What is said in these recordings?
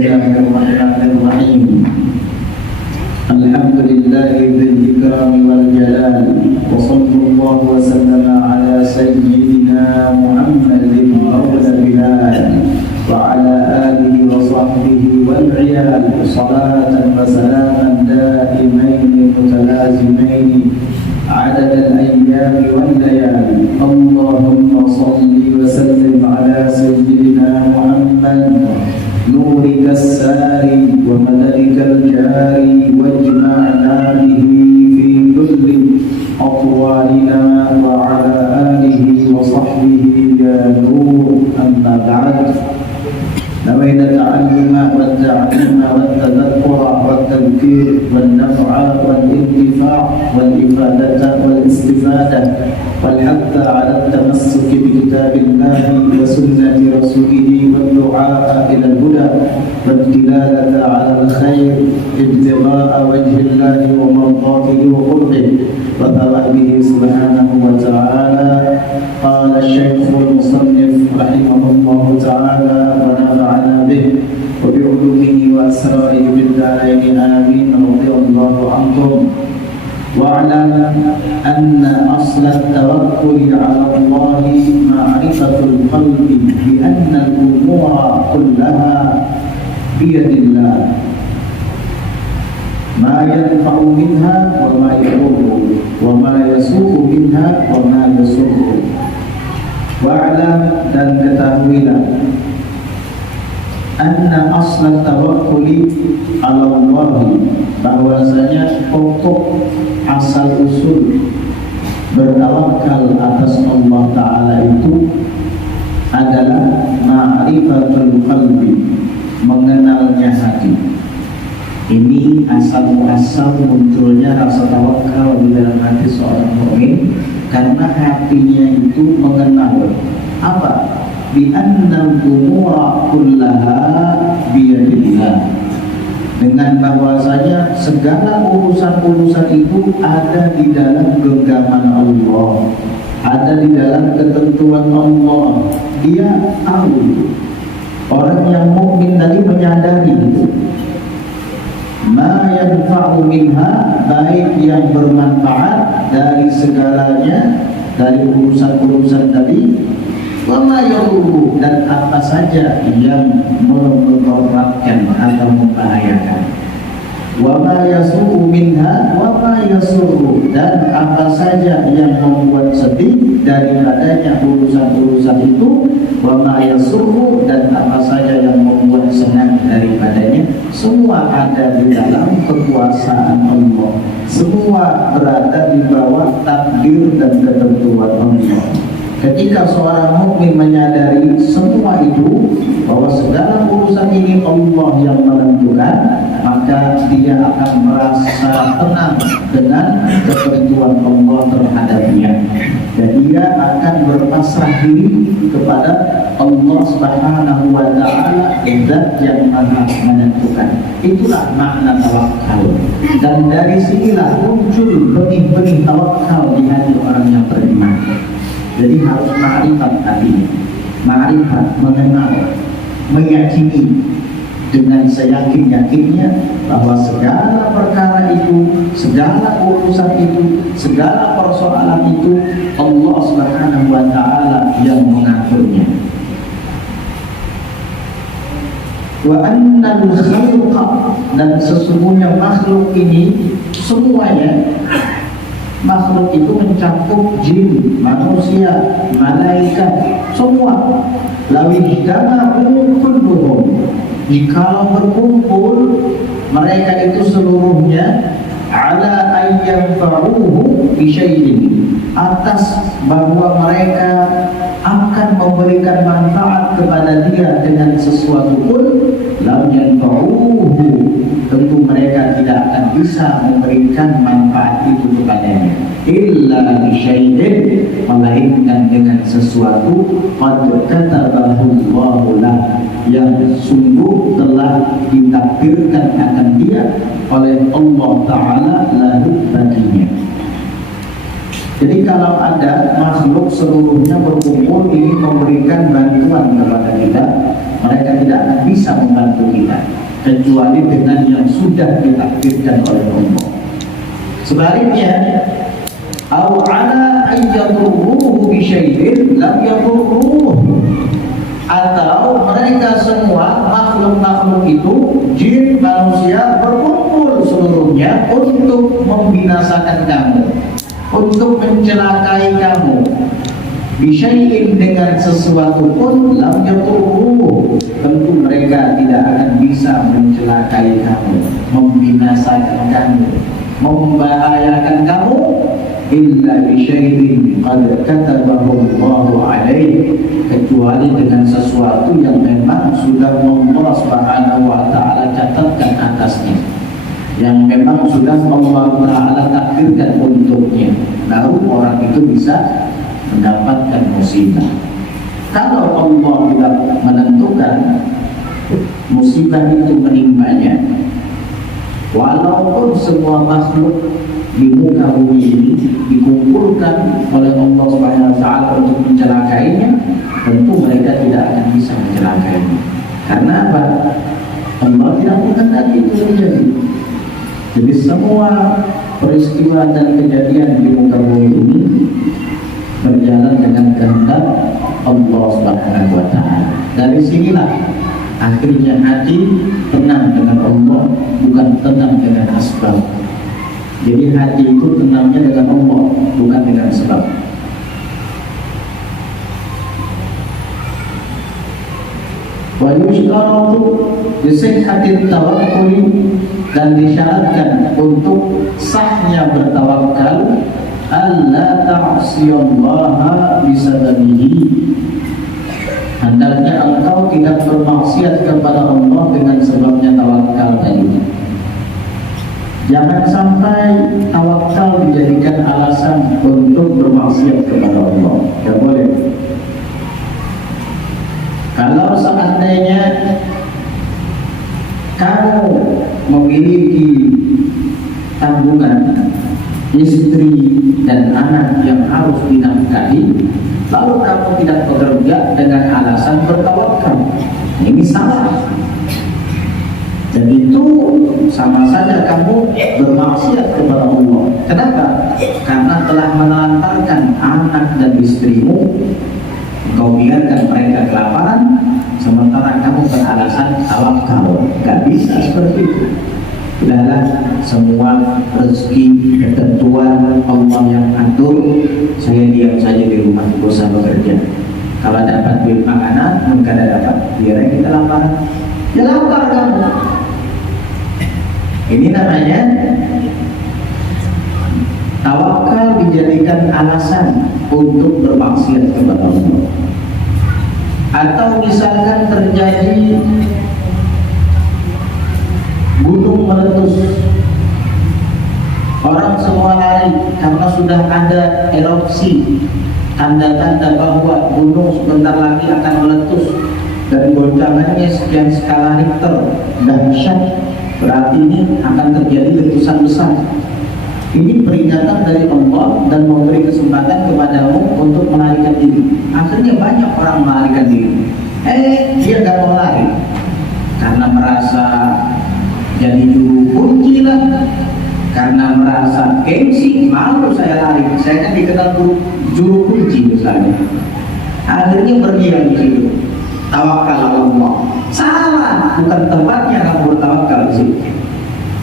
Bismillahirrahmanirrahim. Alhamdulillahi dzil ikrami wal jalal. Wa sallallahu wa sallama ala sayyidina Muhammadin maula bilal wa ala alihi wa sahbihi wal iyal. Salatan wa salaman daimain mutalazimain عدد الأيام والليالي. اللهم صل وسلم على سيدنا محمد نورك الساري ومددك الجاري واجمعنا به في كل أطوالنا وعلى آله وصحبه يا نور. أما بعد، نوينا التعلم والتعليم والتذكر والتذكير والنفع والانتفاع والإفادة والاستفادة والحث على التمسك بكتاب الله وسنة رسوله والدعاء إلى الهدى والدلالة على الخير ابتغاء وجه الله ومرضاته وقربه وثوابه سبحانه وتعالى. قال الشيخ المصنف رحمه الله تعالى ونفعنا به وبعلومه وأسراره بالدارين آمين. رضي الله عنكم. واعلم أن أصل التوكل على الله معرفة القلب بأن الأمور كلها بيد الله، ما ينفع منها وما يضر وما يسوء منها وما يسر. Wa'lam, dan ketahuilah, anna asla tawakkuli ala Allah, bahwasanya pokok asal usul bertawakal atas Allah Ta'ala itu adalah ma'rifatul qalbi, mengenalnya hati. Ini asal-muasal munculnya rasa tawakal di dalam hati seorang mukmin, karena hatinya itu mengenal apa? Bi annal umura kullaha biyadillah, dengan bahwasanya segala urusan-urusan itu ada di dalam genggaman Allah, ada di dalam ketentuan Allah. Dia tahu. Orang yang mukmin tadi menyadari ma yanfa'u minha, baik yang bermanfaat dari segalanya, dari urusan-urusan tadi, wa ma yadurru, dan apa saja yang memudaratkan atau membahayakan, wa ma yasu'u minha wa ma yasurru, dan apa saja yang membuat sedih daripadanya urusan-urusan itu, wa ma yasurru, dan apa saja yang membuat senang daripadanya. Semua ada di dalam kekuasaan Allah, semua berada di bawah takdir dan ketentuan Allah. Ketika seorang mukmin menyadari semua itu, bahwa segala urusan ini Allah yang menentukan, maka dia akan merasa tenang dengan ketentuan Allah terhadapnya, dan dia akan berpasrah diri kepada Allah Subhanahu wa Ta'ala, zat yang maha menentukan. Itulah makna tawakal, dan dari sinilah muncul benih-benih tawakal di hati orang yang beriman. Jadi harus ma'rifat hatinya, ma'rifat, mengenal, meyakini dengan seyakin-yakinnya bahwa segala perkara itu, segala urusan itu, segala persoalan itu Allah Subhanahu wa Ta'ala yang mengaturnya. Wa annal khalqa, dan sesungguhnya makhluk ini semuanya, makhluk itu mencakup jin, manusia, malaikat, semua. Lawidama kulluhum, jikalau berkumpul mereka itu seluruhnya, ala ayyanfa'uhu bi syai'in, atas bahwa mereka akan memberikan manfaat kepada dia dengan sesuatu pun, lam yanfa'uhu, tentu mereka tidak akan bisa memberikan manfaat itu kepadanya, illa bi syai'in, melainkan dengan sesuatu qad katabahu Allahu lah, yang sungguh telah ditakdirkan akan dia oleh Allah Ta'ala lahu baginya. Jadi kalau ada makhluk seluruhnya berkumpul ingin memberikan bantuan kepada kita, mereka tidak akan bisa membantu kita kecuali dengan yang sudah ditakdirkan oleh Allah. Sebaliknya, au ala ayyadurruhu bi syai'in lam yadurruhu, atau mereka semua makhluk-makhluk itu, jin, manusia, berkumpul seluruhnya untuk membinasakan kamu, untuk mencelakai kamu, bisyai'in, dengan sesuatu pun, lam yadurruhu, tentu mereka tidak akan bisa mencelakai kamu, membinasakan kamu, membahayakan kamu, illa bisyai'in qad katabahu Allahu alaih, kecuali dengan sesuatu yang memang sudah Allah Subhanahu wa taala catatkan atasnya, yang memang sudah Allah taala takdirkan untuknya, baru orang itu bisa mendapatkan musibah. Kalau Allah tidak menentukan musibah itu menimpanya, walaupun semua makhluk di muka bumi ini dikumpulkan oleh Allah Subhanahu wa taala untuk mencelakainya, tentu mereka tidak akan bisa mencelakainya. Karena apa? Allah tidak menghendaki itu terjadi. Jadi semua peristiwa dan kejadian di muka bumi ini berjalan dengan kehendak Allah Subhanahu wa taala. Dari sinilah akhirnya hati tenang dengan Allah, bukan tenang dengan asbab. Jadi hati itu tenangnya dengan Allah, bukan dengan sebab. Wa yushtaratu lisihhatit tawakkul, dan disyaratkan untuk sahnya bertawakal, alla ta'siyallaha bisababihi, hendaknya engkau tidak bermaksiat kepada Allah dengan sebabnya tawakal tadi. Jangan sampai tawakal dijadikan alasan untuk bermaksiat kepada Allah. Tidak boleh. Kalau seandainya kamu memiliki tanggungan istri dan anak yang harus dinafkahi, lalu kamu tidak bekerja dengan alasan bertawakal, ini salah. Dan itu sama saja kamu bermaksiat kepada Allah. Kenapa? Karena telah menelantarkan anak dan istrimu, engkau biarkan mereka kelaparan, sementara kamu beralasan tawakal. Gak bisa seperti itu. Udahlah, semua rezeki, ketentuan Allah yang atur, saya diam saja di rumah, tidak usah bekerja. Kalau dapat duit makanan, mungkin dapat, biar kita lapar. Ya lapar kamu. Ini namanya tawakal dijadikan alasan untuk bermaksiat kepada Allah. Atau misalkan terjadi gunung meletus, orang semua lari karena sudah ada erupsi, tanda-tanda bahwa gunung sebentar lagi akan meletus dan goncangannya sekian skala Richter, dahsyat. Berarti ini akan terjadi letusan besar. Ini peringatan dari Allah dan memberi kesempatan kepadamu untuk melarikan diri. Akhirnya banyak orang melarikan diri. Dia gak mau lari karena merasa jadi juru kunci lah, karena merasa gengsi, malu saya lari, saya kan dikenal juru kunci misalnya. Akhirnya berdiam di situ. Tawakal Allah. Salah, bukan tempatnya kamu bertawakal di situ.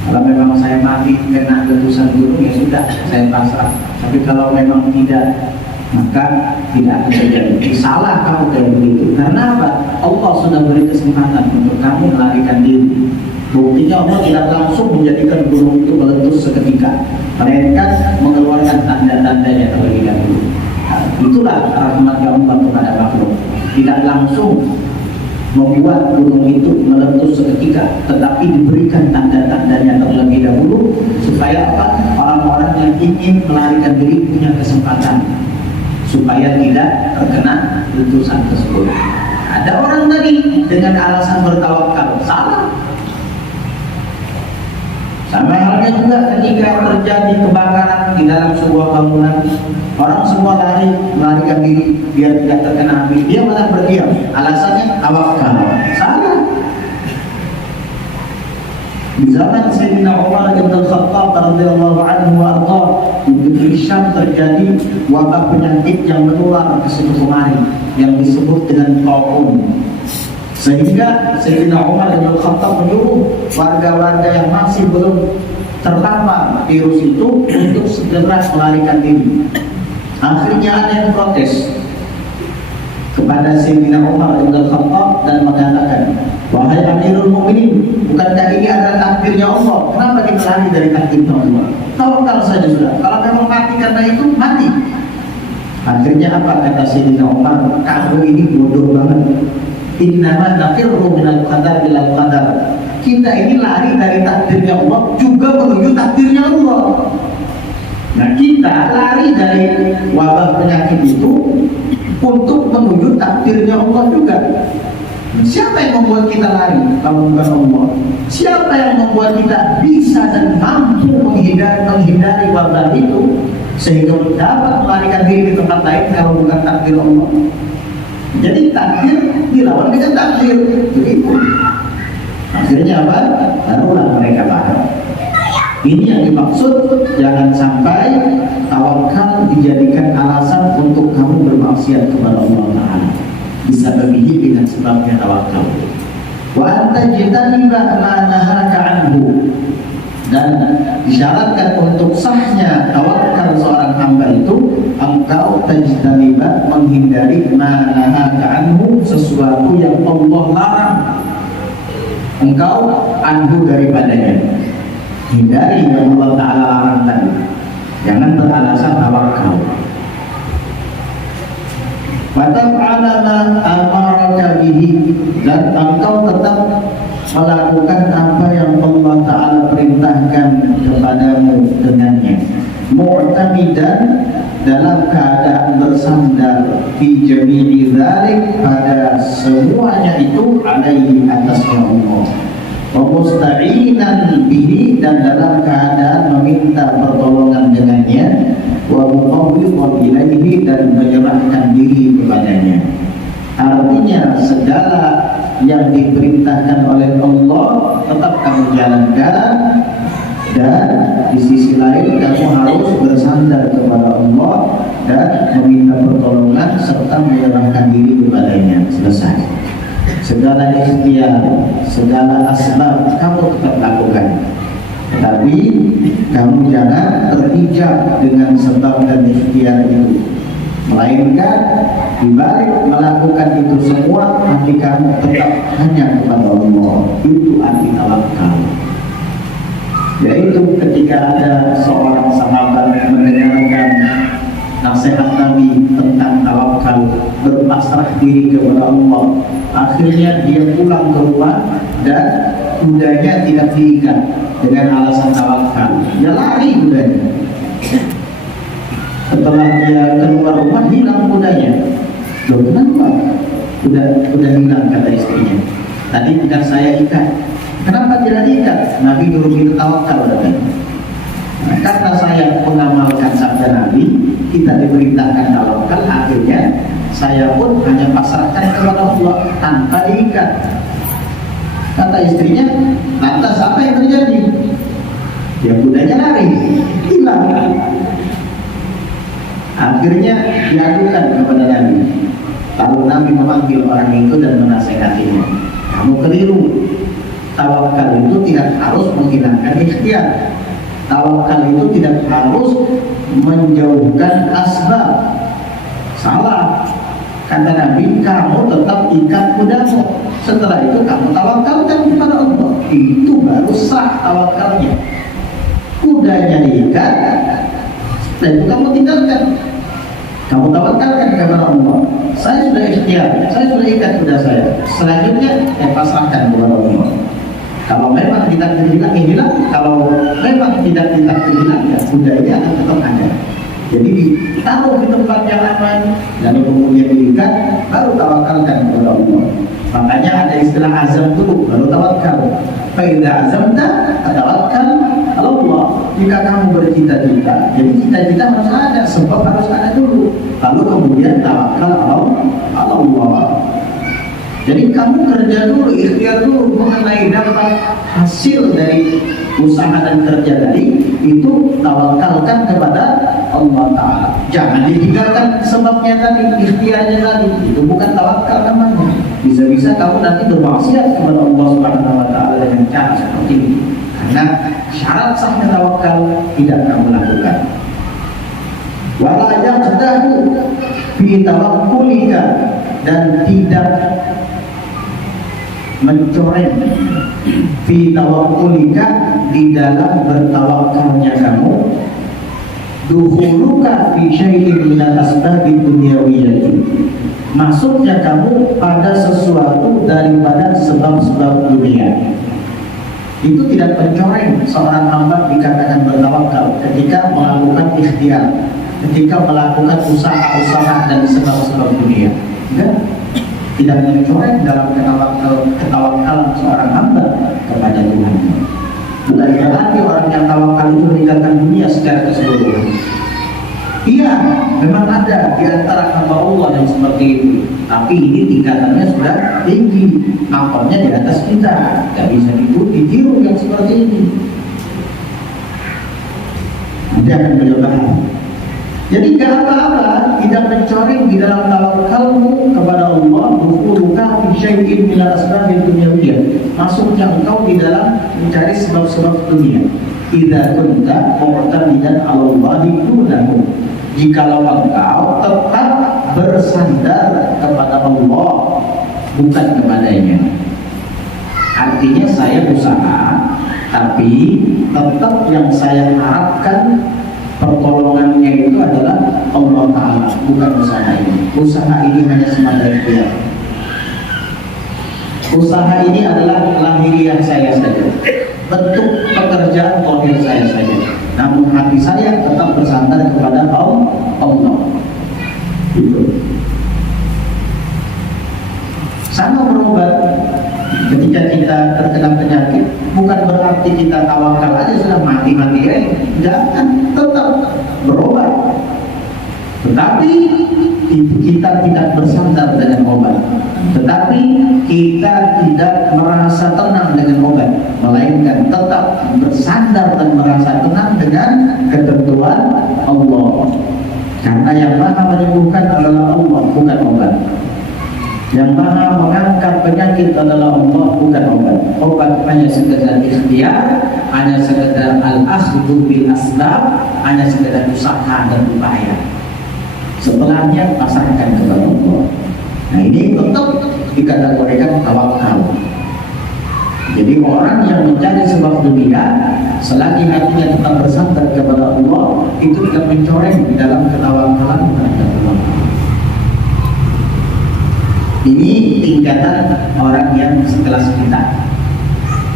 Kalau memang saya mati kena letusan gunung, ya sudah, saya pasrah. Tapi kalau memang tidak, maka tidak akan terjadi. Salah kamu kayak begitu. Karena apa? Allah sudah beri kesempatan untuk kamu melarikan diri. Buktinya Allah tidak langsung menjadikan gunung itu meletus seketika, melainkan mengeluarkan tanda-tandanya terlebih dahulu. Itulah rahmat Allah kepada makhluk. Tidak langsung membuat gunung itu meletus seketika, tetapi diberikan tanda-tandanya terlebih dahulu supaya apa? Orang-orang yang ingin melarikan diri punya kesempatan supaya tidak terkena letusan tersebut. Ada orang tadi dengan alasan bertawakal, salah. Sama halnya juga ketika terjadi kebakaran di dalam sebuah bangunan, orang semua melarikan diri biar tidak terkena api. Dia malah berdiam. Alasannya tawakal. Salah. Di zaman Sayyidina Umar bin Khattab radhiyallahu anhu wa ardha, di Syam terjadi wabah penyakit yang menular ke situ kemari yang disebut dengan taun. Sehingga Sayyidina Umar bin Khattab menyuruh warga-warga yang masih belum terpapar virus itu untuk segera melarikan diri. Akhirnya ada yang protes kepada Sayyidina Umar bin Khattab dan mengatakan, wahai Amirul Mukminin, bukankah ini adalah takdirnya Allah? Kenapa kita lari dari takdirnya Allah? Tawakal saja sudah. Kalau memang mati karena itu, mati. Akhirnya apa kata Sayyidina Umar? Kamu ini bodoh banget. Innama nafirru minal qadar bilal qadar. Kita ini lari dari takdirnya Allah juga menuju takdirnya Allah. Nah, kita lari dari wabah penyakit itu untuk menuju takdirnya Allah juga. Siapa yang membuat kita lari kalau bukan Allah? Siapa yang membuat kita bisa dan mampu menghindari wabah itu sehingga dapat melarikan diri ke tempat lain kalau bukan takdir Allah? Jadi takdir dilawan dengan takdir, begitu. Akhirnya apa? Barulah mereka paham. Ini yang dimaksud, jangan sampai tawakal dijadikan alasan untuk kamu bermaksiat kepada Allah Ta'ala. Bisa berbihi dengan sebabnya tawakal. Wa anta jitaniba ma nahaka anhu. Dan disyaratkan untuk sahnya tawakal seorang hamba itu, engkau tajtaniba, menghindari ma nahaka anhu, sesuatu yang Allah larang engkau anhu daripadanya. Hindari yang Allah Ta'ala larang tadi. Jangan beralasan tawakal. Wataf'ala ma amaraka bihi, dan engkau tetap melakukan apa yang Allah Ta'ala perintahkan kepadamu dengannya. Mu'tamidan, dalam keadaan bersandar, fi jami'i dzalik, pada semuanya itu, alaihi, atasnya Allah. Wa musta'inan bihi, dan dalam keadaan meminta pertolongan dengannya. Wa muqawwidhan ilaihi, dan menyerahkan diri kepadanya. Artinya segala yang diperintahkan oleh Allah tetap kamu jalankan, dan di sisi lain kamu harus bersandar kepada Allah dan meminta pertolongan serta menyerahkan diri kepadanya. Selesai. Segala ikhtiar, segala asbab kamu tetap lakukan, tetapi kamu jangan terhijab dengan sebab dan ikhtiar itu, melainkan dibalik melakukan itu semua hati kamu tetap hanya kepada Allah. Itu arti tawakal. Yaitu ketika ada seorang sahabat mendengarkan nasihat Nabi tentang tawakal, berpasrah diri kepada Allah, akhirnya dia pulang ke rumah dan kudanya tidak diikat dengan alasan tawakal. Dia lari kudanya. Setelah dia keluar rumah, hilang kudanya. Loh, kenapa? Udah hilang, kata istrinya. Tadi tidak saya ikat. Kenapa tidak diikat? Nabi nyuruh kita tawakal, katanya. Nah, karena saya mengamalkan sabda Nabi, kita diperintahkan tawakal, akhirnya saya pun hanya pasrahkan kepada Allah tanpa diikat. Kata istrinya, lantas apa yang terjadi? Ya, kudanya lari, hilang. Akhirnya diadukan kepada Nabi. Lalu Nabi memanggil orang itu dan menasihatinya. Kamu keliru. Tawakal itu tidak harus menghilangkan ikhtiar. Tawakal itu tidak harus menjauhkan asbab. Salah. Kata Nabi, kamu tetap ikat kudamu. Setelah itu kamu tawakalkan kepada Allah. Itu baru sah tawakalnya. Kudanya diikat, dan itu kamu tinggalkan. Kamu tawakalkan kepada Allah. Saya sudah ikhtiar, saya sudah ikat kuda saya. Selanjutnya, pasrahkan kepada Allah. Kalau memang tidak hilang, kalau memang tidak hilang, ya kuda ini akan tetap ada. Jadi ditaruh di tempat yang aman, lalu kemudian diikat, baru tawakalkan kepada Allah. Makanya ada istilah azam dulu, baru tawakal. Fa idza azamta fatawakkal 'ala Allah. Jika kamu bercita-cita, jadi cita-cita harus ada, sebab harus ada dulu. Lalu kemudian tawakal 'ala Allah. Jadi kamu kerja dulu, ikhtiar dulu mengenai dampak hasil dari usaha dan kerja tadi, itu tawakalkan kepada Allah Ta'ala. Jangan ditinggalkan sebabnya tadi, ikhtiarnya tadi. Itu bukan tawakal namanya. Bisa-bisa kamu nanti bermaksiat kepada Allah Subhanahu wa Ta'ala dengan cara seperti ini. Karena syarat sahnya tawakal tidak kamu lakukan. Wala yaqdahu fi tawakkulika, dan tidak mencoreng fi tawakkulika, di dalam bertawakalnya kamu, dukhuluka fi syai'in min al-asbabi dunyawiyyati, masuknya kamu pada sesuatu daripada sebab-sebab dunia. Itu tidak mencoreng seorang hamba dikatakan bertawakal ketika melakukan ikhtiar, ketika melakukan usaha-usaha dan sebab-sebab dunia. Enggak, tidak mencoreng dalam ketawakalan seorang hamba kepada Tuhan. Bukan berarti orang yang tawakal itu meninggalkan dunia secara keseluruhan. Iya, memang ada di antara hamba Allah yang seperti itu. Tapi ini tingkatannya sudah tinggi, makomnya di atas kita. Tidak bisa ditiru yang seperti ini. Nanti akan beliau bahas. Jadi gak apa-apa, tidak mencoreng di dalam tawakalmu kepada Allah, dukhuluka fi syai'in min al-asbabi dunyawiyyah, masuknya engkau di dalam mencari sebab-sebab dunia. Idza kunta mu'tamidan 'ala Allahi dunahu, jikalau engkau tetap bersandar kepada Allah, bukan kepadanya. Artinya saya usaha, tapi tetap yang saya harapkan pertolongannya itu adalah Allah Ta'ala, bukan usaha ini. Usaha ini hanya semata ikhtiar. Usaha ini adalah lahiriah saya saja, bentuk pekerjaan lahir saya saja. Namun hati saya tetap bersandar kepada Allah. Itu. Sama berobat. Ketika kita terkena penyakit, bukan berarti kita tawakal aja sudah mati-mati jangan, tetap berobat. Tetapi kita tidak bersandar dengan obat. Tetapi kita tidak merasa tenang dengan obat, melainkan tetap bersandar dan merasa tenang dengan ketentuan Allah. Karena yang maha menyembuhkan adalah Allah, bukan obat. Yang maha mengangkat penyakit adalah Allah, bukan obat. Obat hanya sekedar ikhtiar, hanya sekedar al-akhdhu bil asbab, hanya sekedar usaha dan upaya. Setelahnya pasrahkan kepada Allah. Nah, ini tetap dikategorikan tawakal. Jadi orang yang mencari sebab dunia, selagi hatinya tetap bersandar kepada Allah, itu tidak mencoreng di dalam ketawakalan terhadap Allah. Ini tingkatan orang yang sekelas kita.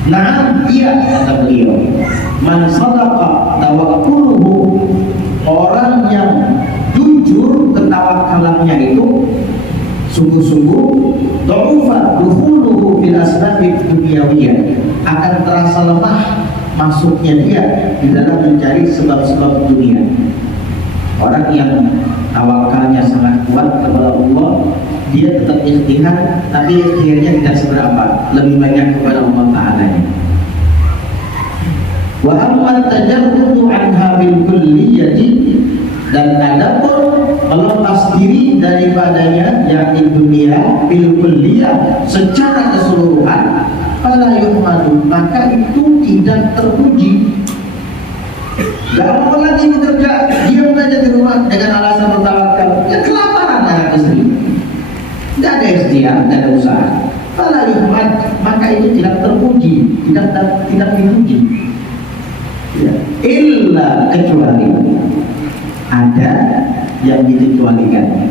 Nah, iya, kata beliau, man sadaqa tawakkuluhu, orang yang jujur ketawakalannya itu sungguh-sungguh, dha'ufa dukhuluhu fil asbabi dunyawiyah, akan terasa lemah masuknya dia di dalam mencari sebab-sebab dunia. Orang yang tawakalnya sangat kuat kepada Allah, dia tetap ikhtiar, tapi ikhtiarnya tidak seberapa, lebih banyak kepada Allah Ta'ala. Wa amma tajarrudu anha bil kulliyati, dan adapun melepas diri daripadanya, yakni dunia, bil kulliyah, secara keseluruhan, fala yuhmadu, maka itu tidak terpuji. Gak mau lagi bekerja, diam aja di rumah dengan alasan bertawakal, ya kelaparan anak istri. Tidak ada ikhtiar, tidak ada usaha. Fala yuhmad, maka itu tidak terpuji, tidak dipuji. Ya. Illa, kecuali ada yang dikecualikan.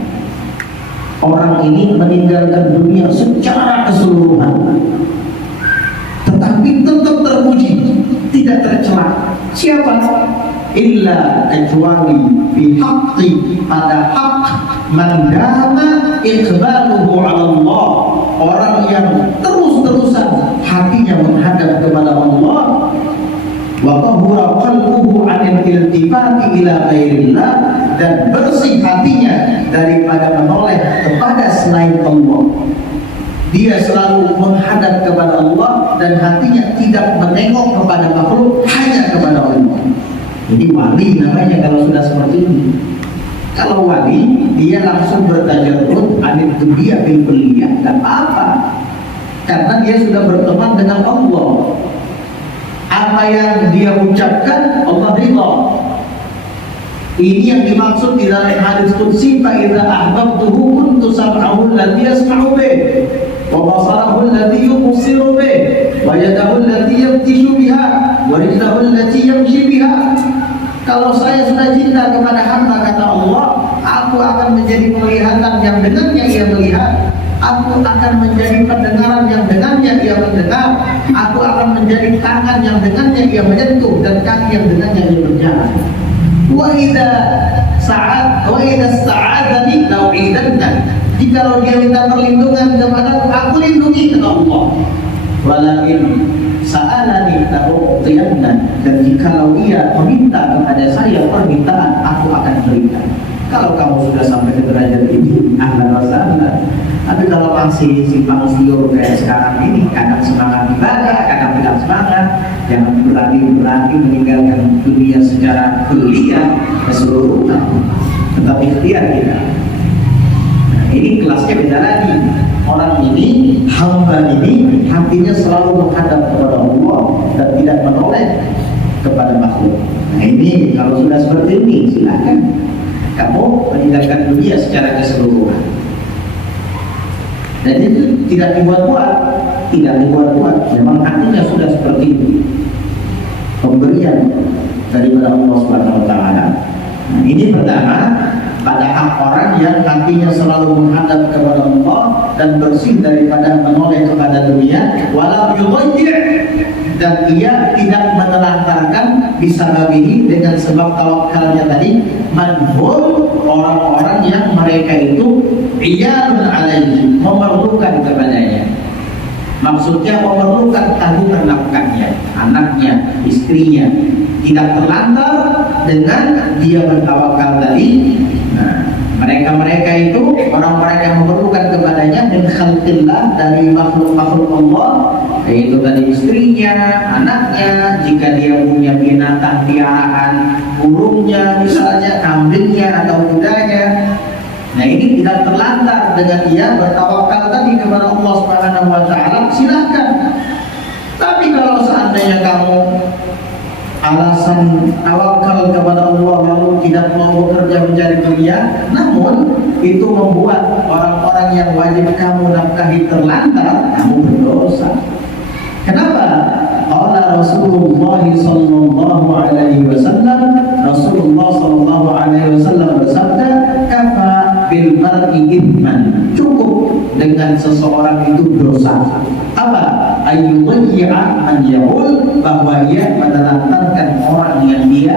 Orang ini meninggalkan dunia secara keseluruhan, tetapi tetap terpuji, tidak tercela. Siapa? Illa, kecuali fi haqqi, pada hak man dama iqbaluhu 'ala Allah, orang yang terus-terusan hatinya hatinya menghadap kepada Allah, wa tahura qalbuhu 'anil iltifati ila ghairillah, dan bersih hatinya daripada menoleh kepada selain Allah. Dia selalu menghadap kepada Allah dan hatinya tidak menengok kepada makhluk, hanya kepada Allah. Ini wali namanya kalau sudah seperti ini. Kalau wali, dia langsung bertajarrud anil dunya bil kulliyah, tak apa, karena dia sudah berteman dengan Allah. Apa yang dia ucapkan Allah ridha. Ini yang dimaksud di dalam hadis qudsi, fa idza ahbabtuhu kuntu sam'ahu alladhi yasma'u bih, wa basarahu alladhi yubsiru bih, wa yadahu allati yabtishu biha, wa rijluhu allati yamshi biha. Kalau saya sudah cinta kepada hamba, kata Allah, aku akan menjadi penglihatan yang dengannya ia melihat, aku akan menjadi pendengaran yang dengannya ia mendengar, aku akan menjadi tangan yang dengannya ia menyentuh, dan kaki yang dengannya ia berjalan. Wa idza sta'adzani lau'idanna. Jikalau dia minta perlindungan kepada aku lindungi, kata Allah. Walakin sa'alani ta'u'tiyanna, dan jikalau ia meminta kepada saya permintaan, aku akan berikan. Kalau kamu sudah sampai ke derajat ini, ahlan wa sahlan. Tapi kalau masih simpang siur kayak sekarang ini, kadang semangat ibadah, kadang tidak semangat, jangan berani meninggalkan dunia secara kuliah keseluruhan, tetapi ikhtiar kita. Nah, ini kelasnya beda lagi. Orang ini, hamba ini, hatinya selalu menghadap kepada Allah dan tidak menoleh kepada makhluk. Nah ini kalau sudah seperti ini, silakan kamu meninggalkan dunia secara keseluruhan. Dan itu tidak dibuat-buat, memang hatinya sudah seperti itu. Pemberian daripada Allah Subhanahu wa taala. Nah, ini pertama, pada hak orang yang hatinya selalu menghadap kepada Allah dan bersih daripada menoleh kepada dunia, walau yudhayyi', dan ia tidak menelantarkan bisababihi, dengan sebab tawakalnya tadi, manhum, orang-orang yang mereka itu iyalun alaihi, memerlukan kepadanya. Maksudnya memerlukan tanggungan nafkahnya, anaknya, istrinya, tidak terlantar dengan dia bertawakal tadi. Nah, mereka itu orang-orang yang memerlukan kepadanya min khalqillah, dari makhluk-makhluk Allah, yaitu tadi istrinya, anaknya, jika dia punya binatang piaraan, burungnya misalnya, kambingnya atau kudanya. Nah ini tidak terlantar dengan dia bertawakal tadi kepada Allah Subhanahu wa taala, silakan. Tapi kalau seandainya kamu alasan tawakal kepada Allah lalu tidak mau bekerja mencari dunia, namun itu membuat orang-orang yang wajib kamu nafkahi terlantar, kamu berdosa. Kenapa? Qala Rasulullah sallallahu alaihi wasallam, Rasulullah sallallahu alaihi wasallam bersabda, kafa bil mar'i ithman, cukup dengan seseorang itu dosa. Apa? Ayyudhi'a an yaqul, bahwa ia menelantarkan orang yang dia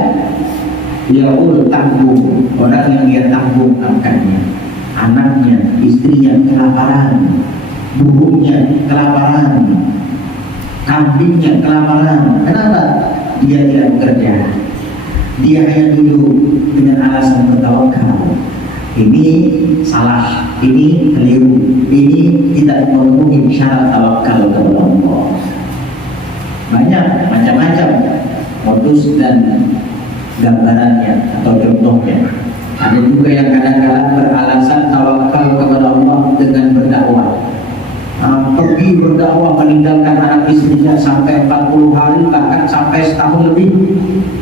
tanggung, orang yang dia tanggung nafkahnya, anaknya, istrinya kelaparan, burungnya kelaparan, kambingnya kelaparan. Kenapa? Dia tidak bekerja, dia hanya duduk dengan alasan bertawakal. Ini salah, ini keliru, ini tidak memenuhi syarat tawakal kepada Allah. Banyak macam-macam modus dan gambarannya atau contohnya. Ada juga yang kadang-kadang beralasan tawakal kepada Allah dengan berdakwah. Pergi berdakwah meninggalkan anak istrinya sampai 40 hari, bahkan sampai setahun lebih.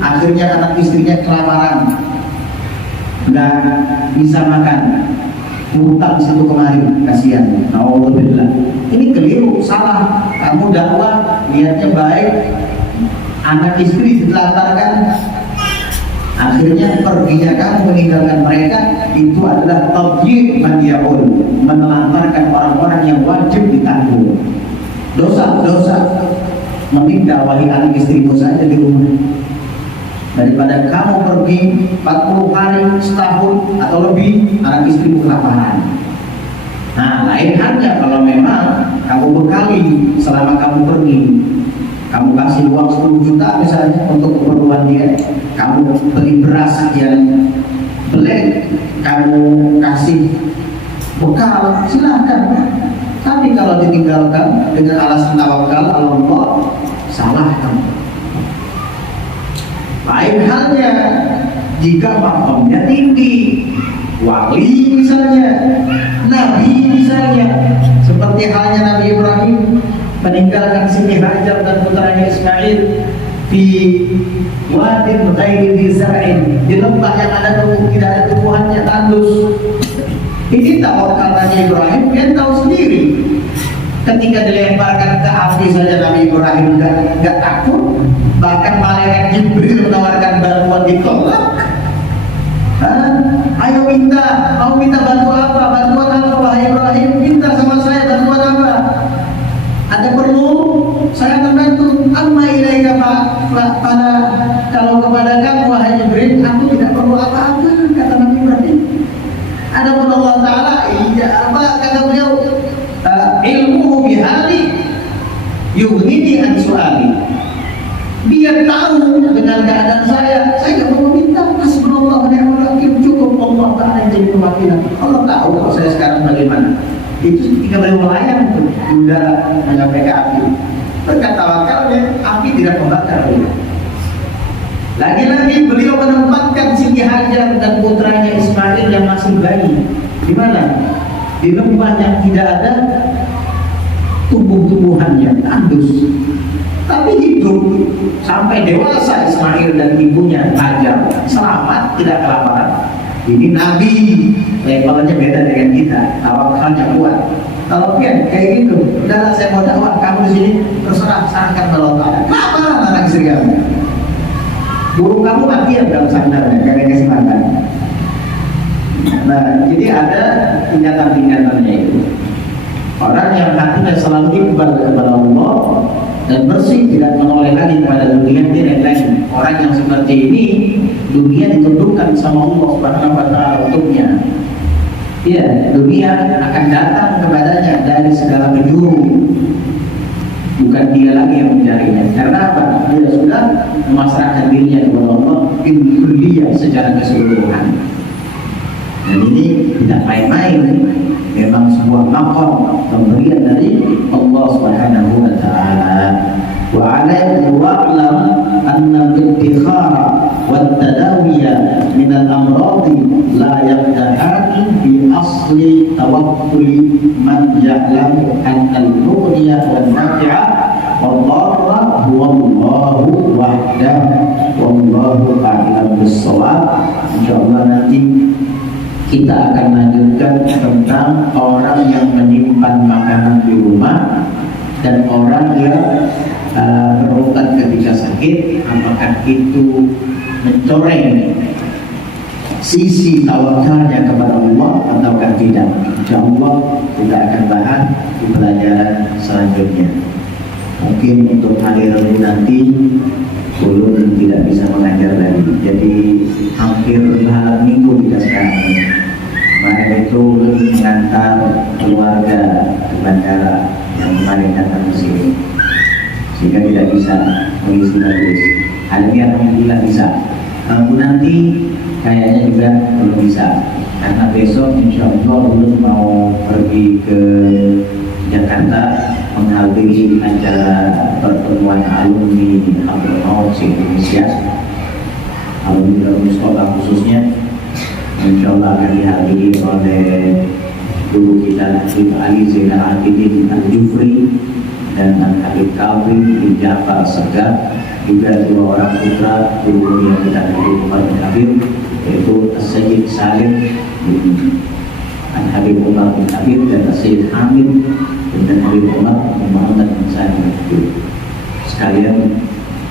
Akhirnya anak istrinya kelaparan, nggak bisa makan, hutang situ kemari, kasihan. Alhamdulillah. Ini keliru, salah. Kamu dakwah niatnya baik, anak istri ditelantarkan, akhirnya perginya kamu meninggalkan mereka, itu adalah tadyiq man ya'ul, menelantarkan orang-orang yang wajib ditanggung. Dosa. Mending dakwahi anak istrimu saja di rumah, daripada kamu pergi 40 hari, setahun atau lebih, anak istrimu kelaparan. Nah, lain halnya kalau memang kamu bekali selama kamu pergi Kamu kasih uang 10 juta misalnya untuk keperluan dia, kamu beli beras yang belek, kamu kasih bekal, silahkan. Tapi kalau ditinggalkan dengan alasan tawakal Allah, salah kamu. Lain halnya jika makamnya tinggi, wali misalnya, nabi misalnya, seperti halnya Nabi Ibrahim meninggalkan Siti Hajar dan putranya Ismail di wadin ghairi dzi zar'in, di lembah yang ada tidak ada tumbuhannya, tandus. Ini tawakal Nabi Ibrahim, dia tahu sendiri. Ketika dilemparkan ke api saja Nabi Ibrahim enggak takut, bahkan malaikat Jibril menawarkan bantuan ditolak. Ayo minta, mau minta bantuan apa? Bantuan apa wahai Ibrahim? Minta sama saya bantuan apa? Ada perlu? Saya akan bantu. Amma ilaika pada kalau kepada kamu wahai Jibril, aku tidak perlu apa-apa, kata Nabi Ibrahim. Adapun Allah Taala, iya apa kata beliau? Ilmuhu bihali yughnini an su'ali. Dia tahu dengan keadaan saya tidak perlu minta. Hasbunallahu wa ni'mal wakil, cukup Allah Taala yang jadi kewakilan. Allah tahu kalau saya sekarang bagaimana. Itu ketika beliau melayang di udara mencapai ke api, berkat tawakalnya api tidak membakar beliau. Lagi-lagi beliau menempatkan Siti Hajar dan putranya Ismail yang masih bayi di mana? Di lembah yang tidak ada tumbuh-tumbuhannya, tandus, tapi hidup sampai dewasa. Ismail dan ibunya Hajar selamat, tidak kelaparan. Ini Nabi, levelnya beda dengan kita, tawakalnya kuat. Kalau pian kayak gitu, udahlah saya mau dakwah, kamu di sini terserah, serahkan Allah Taala. Kenapa anak istri kamu? Burung kamu mati ya dalam sandarnya, karena kasih makan. Nah, jadi ada tingkatan-tingkatannya itu. Orang yang hatinya selalu ibadah kepada Allah dan bersih, tidak menoleh lagi kepada dunia dan lain. Orang yang seperti ini, dunia ditundukkan sama Allah Subhanahu wa Ta'ala untuknya. Iya, dunia akan datang kepadanya dari segala penjuru. Bukan dia lagi yang mencarinya. Karena apa? Dia sudah memasrahkan dirinya kepada Allah kulliyah secara keseluruhan. Dan ini tidak main-main. Memang sebuah maqam pemberian dari Allah Subhanahu wa Ta'ala. Wa 'alaihi wa'lam anna al-ibtikhara wat tadawiya min al-amradi la yaqdahani bi asli tawakkuli man ya'lamu anna al-mughniya wan nafi'a wallahu huwa Allahu wahdahu wallahu a'lam bis-shawab. Insyaallah nanti kita akan lanjutkan tentang orang yang menyimpan makanan di rumah dan orang yang berobat ketika sakit, apakah itu mencoreng sisi tawakalnya kepada Allah ataukah tidak. Insyaallah kita akan bahas di pelajaran selanjutnya. Mungkin untuk hari Rabu nanti belum tidak bisa mengajar lagi, jadi hampir malam minggu kita sekarang. Kemarin itu mengantar keluarga ke bandara yang kemarin datang ke sini, sehingga tidak bisa mengisi majelis. Hari ini alhamdulillah bisa. Kalau nanti kayaknya juga belum bisa, karena besok insya Allah belum mau pergi ke Jakarta menghadiri acara pertemuan alumni Abdul Maut se-Indonesia, alumni sekolah khususnya. Insya Allah akan dihadiri oleh guru kita Habib Ali Zainal Abidin Al-Jufri dan Habib Kabri bin Ja'far Segaf, juga dua orang putra guru yang kita Habib Umar bin Habib, yaitu Sayyid Salim bin Habib Umar bin Habib dan Sayyid Hamid dan Habib Umar bin Muhammad bin Sa'id bin Habib, sekalian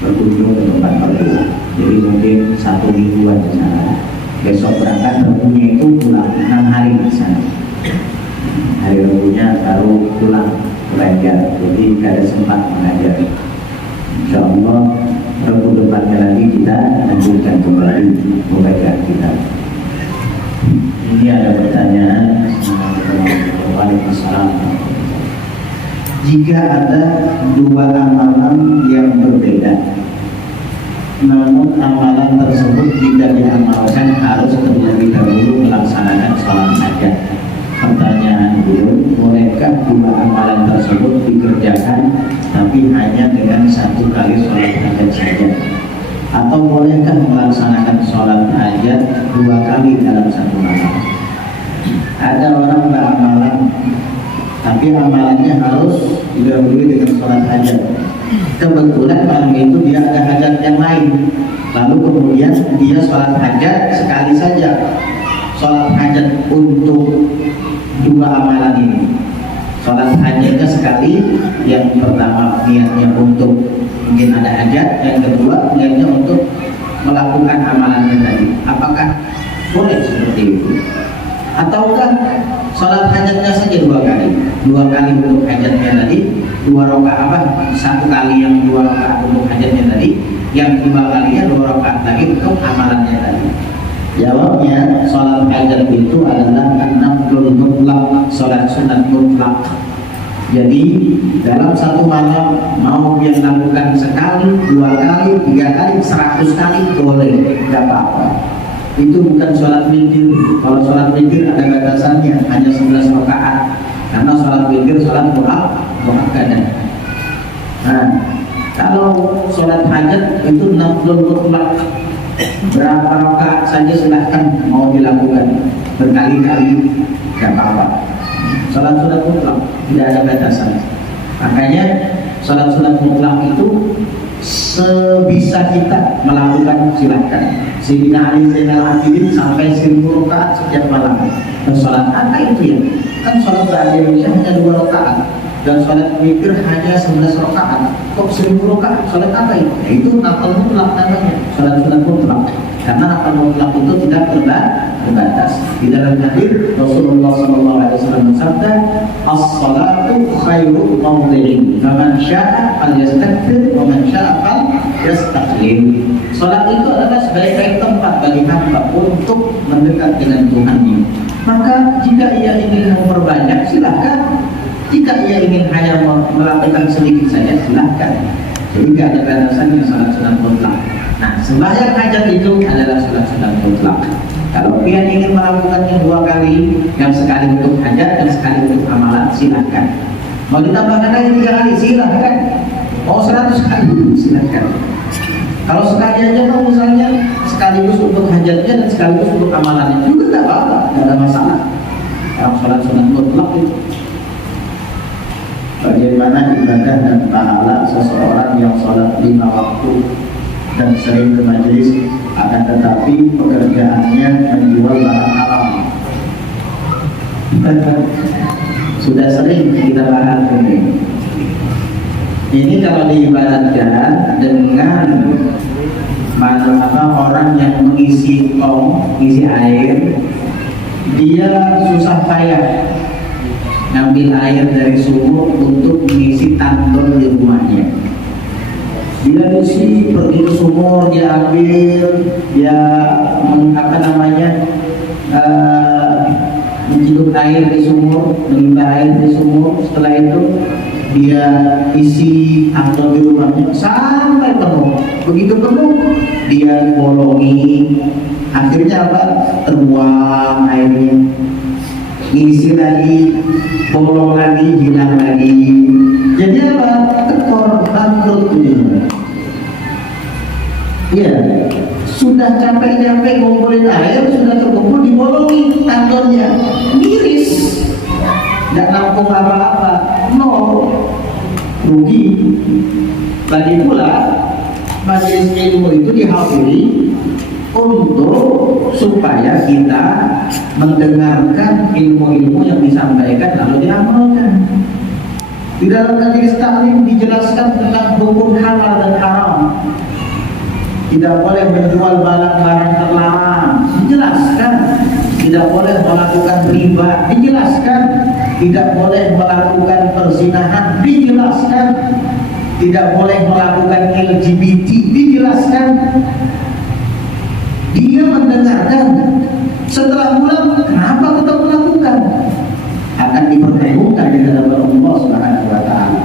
berkunjung ke tempat pertemuan. Jadi mungkin 1 mingguan di sana. Besok berangkat, Rabunya itu pulang 6 hari di sana. Hari Rabunya baru pulang belajar, jadi tidak sempat mengajar. Insya Allah Rabu depannya lagi kita lanjutkan kembali pembacaan kita. Ini ada pertanyaan. Waalaikumsalam. jika ada dua amalan yang berbeda, namun amalan tersebut jika diamalkan harus terlebih dahulu melaksanakan sholat hajat. Pertanyaan dulu, bolehkah dua amalan tersebut dikerjakan tapi hanya dengan satu kali sholat hajat saja? Atau bolehkah melaksanakan sholat hajat dua kali dalam satu malam? Ada orang beramalan tapi amalannya harus didahului dengan sholat hajat. Kebetulan malam itu dia ada hajat yang lain, lalu kemudian dia sholat hajat sekali saja. Sholat hajat untuk dua amalan ini. Sholat hajatnya sekali, yang pertama niatnya untuk mungkin ada hajat, yang kedua niatnya untuk melakukan amalannya tadi. Apakah boleh seperti itu? Ataukah sholat hajatnya saja dua kali untuk hajatnya tadi, dua rakaat apa? Satu kali yang dua rakaat untuk hajatnya tadi, yang dua kalinya dua rakaat lagi untuk amalannya tadi. Jawabnya, sholat hajat itu adalah an-naflul mutlak, sholat sunat mutlak. Jadi dalam satu malam mau dia lakukan sekali, dua kali, tiga kali, 100 kali boleh, tidak apa-apa. Itu bukan sholat witir. Kalau sholat witir ada batasannya, hanya 11 rakaat. Karena sholat witir sholat muakkadah. Nah, kalau sholat hajat itu naflul mutlak, berapa rakaat saja silahkan mau dilakukan, berkali-kali tidak apa-apa. Sholat sunat mutlak tidak ada batasan. Makanya sholat sunat mutlak itu sebisa kita melakukan silahkan. Sayyidina Ali Zainal Abidin sampai 1000 rakaat setiap malam. Dan sholat apa itu ya? Kan sholat ba'da isya hanya 2 rakaat dan sholat witir hanya 11 rakaat. Kok 1000 rakaat? Sholat apa itu? Ya, itu nafil mutlak namanya, sholat sunat mutlak. Karena nafil mutlak itu tidak terbatas. Di dalam hadis Rasulullah SAW bersabda, "As-salatu khairu mawdhi'in, faman syaa'a falyastakthir wa man syaa'a falyastaqlil." Salat itu adalah sebaik-baik tempat bagi hamba untuk mendekat dengan Tuhannya. Maka jika ia ingin memperbanyak, silahkan. Jika ia ingin hanya melakukan sedikit saja, silahkan. Jadi tidak ada batasannya salat sunat mutlak. Nah, sembahyang hajat itu adalah salat sunat mutlak. Kalau dia ingin melakukannya 2 kali, yang sekali untuk hajat dan sekali untuk amalan, silahkan. Mau ditambahkan lagi 3 kali, silahkan. Mau 100 kali, silahkan. Kalau sekali aja mau misalnya sekaligus untuk hajatnya dan sekaligus untuk amalannya, juga tidak apa-apa, tidak ada masalah. Kalau salat sunat mutlak itu. Bagaimana ibadah dan pahala seseorang yang sholat 5 waktu dan sering ke majelis, akan tetapi pekerjaannya menjual barang haram? Sudah sering kita bahas ini. Ini kalau diibaratkan dengan orang yang mengisi tong, mengisi air, dia susah payah ngambil air dari sumur untuk mengisi tandon di rumahnya. Dia isi pergi ke sumur, dia ambil, dia menciduk air di sumur, menimba air di sumur. Setelah itu dia isi tandon di rumahnya sampai penuh. Begitu penuh, dia bolongi. Akhirnya apa? Terbuang airnya. Ngisi lagi, bolong lagi, hilang lagi. Jadi apa? Tekor, bangkrut. Ya, sudah capek-capek ngumpulin air, sudah terkumpul, dibolongi tandonnya, miris, nggak nampung apa-apa, nol, rugi. Lagi pula majelis ilmu itu dihadiri untuk supaya kita mendengarkan ilmu-ilmu yang disampaikan lalu diamalkan. Di dalam majelis taklim dijelaskan tentang hukum halal dan haram. Tidak boleh menjual barang-barang terlarang, dijelaskan. Tidak boleh melakukan riba, dijelaskan. Tidak boleh melakukan perzinahan, dijelaskan. Tidak boleh melakukan LGBT, dijelaskan. Dia mendengarkan, setelah pulang, kenapa kita melakukan? Akan dipertemukan di hadapan Allah Subhanahu wa Ta'ala.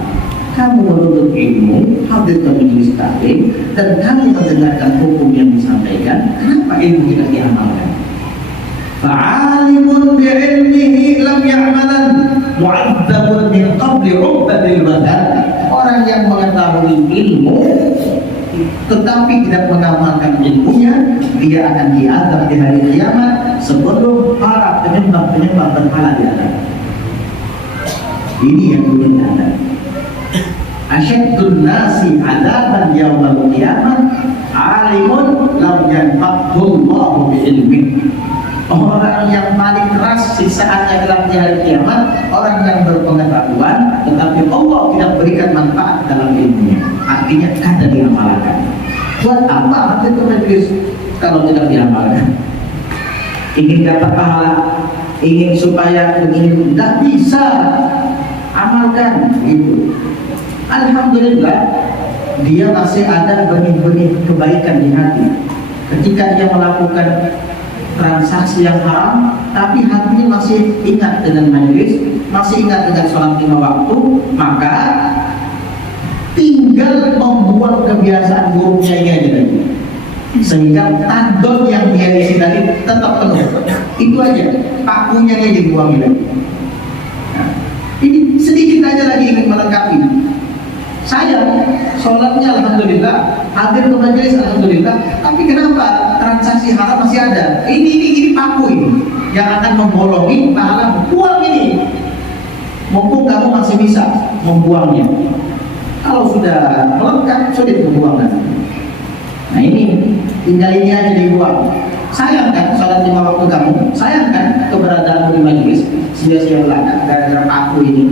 taklim dan kami mendengarkan hukum yang disampaikan, kenapa ilmu tidak diamalkan? Fa'alimun bi'ilmihi lam ya'malan mu'adzabun min qabli 'ubadil badan. Orang yang mengetahui ilmu tetapi tidak mengamalkan ilmunya, dia akan diazab di hari kiamat sebelum para penyembah-penyembah berhala diazab. Ini yang belum ada. Asyaddun nasi adaban yaumal qiyamah alimun lam yanfa'hullahu bi'ilmi. Orang yang paling keras siksaannya dalam di hari kiamat, orang yang berpengetahuan tetapi Allah tidak berikan manfaat dalam ilmunya. Artinya kada diamalkan. Buat apa nanti majelis kalau tidak diamalkan? Ingin dapat pahala, ingin supaya begini, tidak bisa amalkan itu. Alhamdulillah dia masih ada benih-benih kebaikan di hati. Ketika dia melakukan transaksi yang haram, tapi hatinya masih ingat dengan majelis, masih ingat dengan sholat 5 waktu, maka tinggal membuang kebiasaan buruknya ini aja lagi, sehingga tandon yang dia isi tadi tetap penuh. Itu aja, pakunya aja dibuang lagi. Nah, ini sedikit aja lagi ingin melengkapi. Saya sholatnya alhamdulillah, hadir ke majelis alhamdulillah, tapi kenapa transaksi haram masih ada? Ini paku ini yang akan membolongi pahala. Buang ini, mumpung kamu masih bisa membuangnya. Kalau sudah melengkap, sulit membuang nanti. Nah ini, tinggal ini aja dibuang. Sayangkan sholat 5 waktu kamu, sayangkan keberadaan di majelis sia-sia belaka gara-gara paku ini.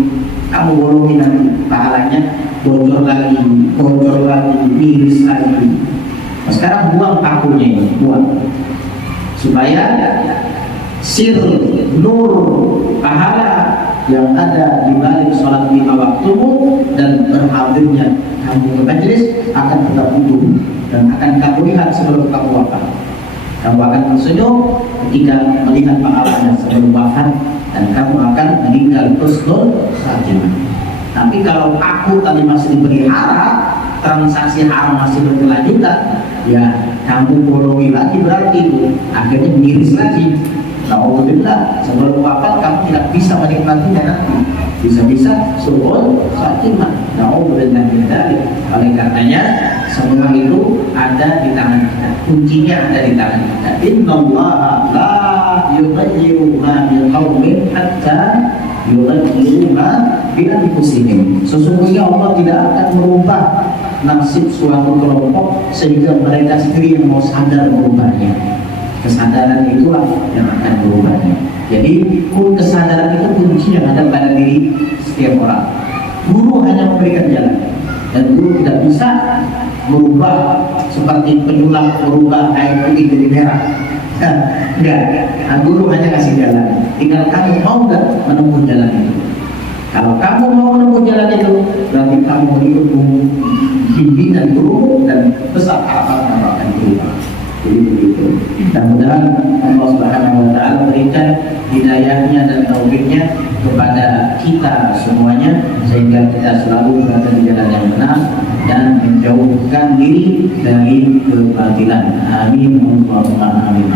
Kamu bolongi nanti pahalanya, bocor lagi, miris lagi. Nah, sekarang buang pakunya ini, buang, supaya sir nur pahala yang ada di balik sholat 5 waktumu dan berhadirnya kamu ke majelis akan tetap utuh dan akan kamu lihat sebelum kamu wafat. Kamu akan tersenyum ketika melihat pahalanya sebelum wafat, dan kamu akan meninggal husnul khatimah. Tapi kalau aku tadi masih diberi harap, transaksi haram masih berkelanjutan, ya kamu bolongi lagi, berarti itu akhirnya miris lagi. Alhamdulillah sebelum wafat kamu tidak bisa menikmatinya nanti, bisa-bisa suul khatimah. Alhamdulillah dari. Oleh karenanya semua itu ada di tangan kita, kuncinya ada di tangan kita. Innallaha la yughayyiru ma biqaumin hatta yughayyiru ma bi anfusihim. Sesungguhnya Allah tidak akan merubah nasib suatu kelompok sehingga mereka sendiri yang mau sadar merubahnya. Kesadaran itulah yang akan berubahnya. Jadi kesadaran itu kunci yang ada pada diri setiap orang. Guru hanya memberikan jalan, dan guru tidak bisa merubah seperti penyulam merubah air putih jadi merah. Enggak. Nah, guru hanya kasih jalan. Tinggal kamu mau nggak menempuh jalan itu. Kalau kamu mau menempuh jalan itu, berarti kamu ikut bimbingan guru dan besar harapan kamu akan berubah. Jadi begitu. Mudah-mudahan Allah Subhanahu wa taala berikan hidayahnya dan taufiknya kepada kita semuanya sehingga kita selalu berada di jalan yang benar dan menjauhkan diri dari kebatilan. Amin. Allahumma amin.